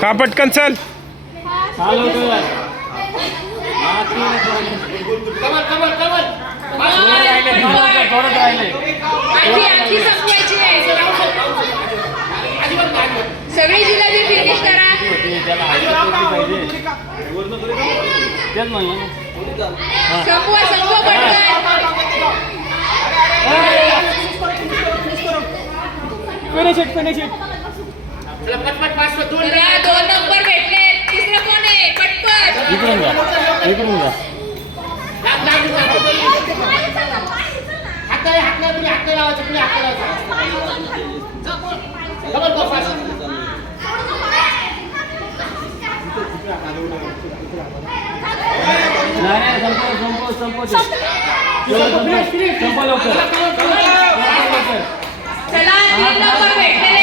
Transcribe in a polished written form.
का पटकन चल. सगळी जिल्ह्याची फिनिश करा. संपवा संपवा पटकन. चला 2 नंबर भेटले. तिसरं कोण आहे? पटपट इकडून जा. चला 3 नंबर भेटलेले.